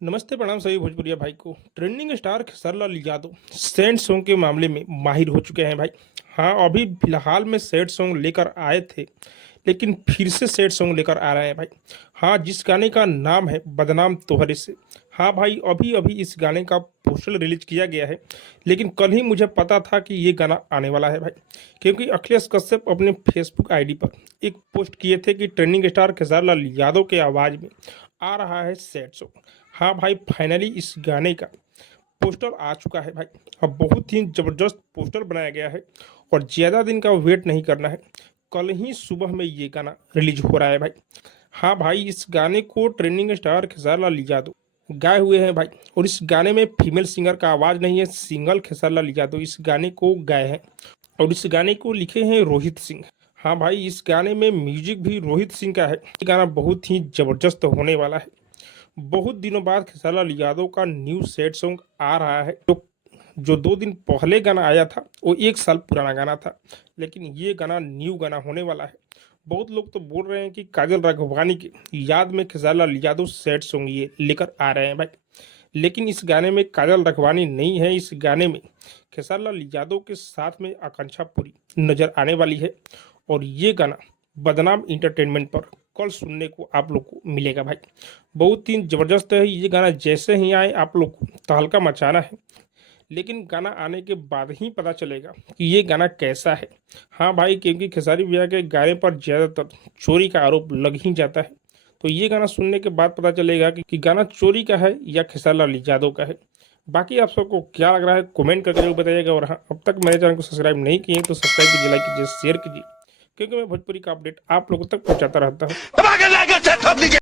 नमस्ते प्रणाम सभी भोजपुरिया भाई को। Trending star Khesari Lal Yadav sad song के मामले में माहिर हो चुके हैं भाई। हाँ, अभी फिलहाल में सैड सॉन्ग लेकर आए थे, लेकिन फिर से सैड सॉन्ग लेकर आ रहे हैं भाई। हाँ, जिस गाने का नाम है बदनाम तोहरे से। हाँ भाई, अभी अभी इस गाने का पोस्टर रिलीज किया गया है, लेकिन कल ही मुझे पता था कि ये गाना आने वाला है भाई, क्योंकि अखिलेश कश्यप अपने फेसबुक आईडी पर एक पोस्ट किए थे कि ट्रेंडिंग स्टार खेसारी लाल यादव के आवाज़ में आ रहा है सैड सॉन्ग। हाँ भाई, फाइनली इस गाने का पोस्टर आ चुका है भाई। अब बहुत ही ज़बरदस्त पोस्टर बनाया गया है और ज़्यादा दिन का वेट नहीं करना है। कल ही सुबह में ये गाना रिलीज हो रहा है भाई। हाँ भाई, इस गाने को ट्रेंडिंग स्टार खेसारी लाल यादव गाए हुए हैं भाई, और इस गाने में फीमेल सिंगर का आवाज़ नहीं है, सिंगल खेसारी लाल यादव इस गाने को गाए हैं और इस गाने को लिखे हैं रोहित सिंह। हाँ भाई, इस गाने में म्यूजिक भी रोहित सिंह का है। ये गाना बहुत ही ज़बरदस्त होने वाला है। बहुत दिनों बाद खेसारी लाल यादव का न्यू सैड सॉन्ग आ रहा है। जो जो 2 दिन पहले गाना आया था वो 1 साल पुराना गाना था, लेकिन ये गाना न्यू गाना होने वाला है। बहुत लोग तो बोल रहे हैं कि काजल राघवानी की याद में खेसारी लाल यादव सैड सॉन्ग ये लेकर आ रहे हैं भाई, लेकिन इस गाने में काजल राघवानी नहीं है। इस गाने में खेसारी लाल यादव के साथ में आकांक्षा पूरी नजर आने वाली है, और ये गाना बदनाम इंटरटेनमेंट पर कल सुनने को आप लोग को मिलेगा भाई। बहुत ही ज़बरदस्त है ये गाना। जैसे ही आए आप लोग को तहलका मचाना है, लेकिन गाना आने के बाद ही पता चलेगा कि ये गाना कैसा है। हाँ भाई, क्योंकि खेसारी भैया के गाने पर ज़्यादातर चोरी का आरोप लग ही जाता है, तो ये गाना सुनने के बाद पता चलेगा कि गाना चोरी का है या खेसारी लाल यादव का है। बाकी आप सबको क्या लग रहा है कमेंट करके जरूर बताइएगा, और हाँ, अब तक मेरे चैनल को सब्सक्राइब नहीं किए तो सब्सक्राइब कीजिए, लाइक कीजिए, शेयर कीजिए, क्योंकि मैं भोजपुरी का अपडेट आप लोगों तक पहुंचाता रहता हूँ।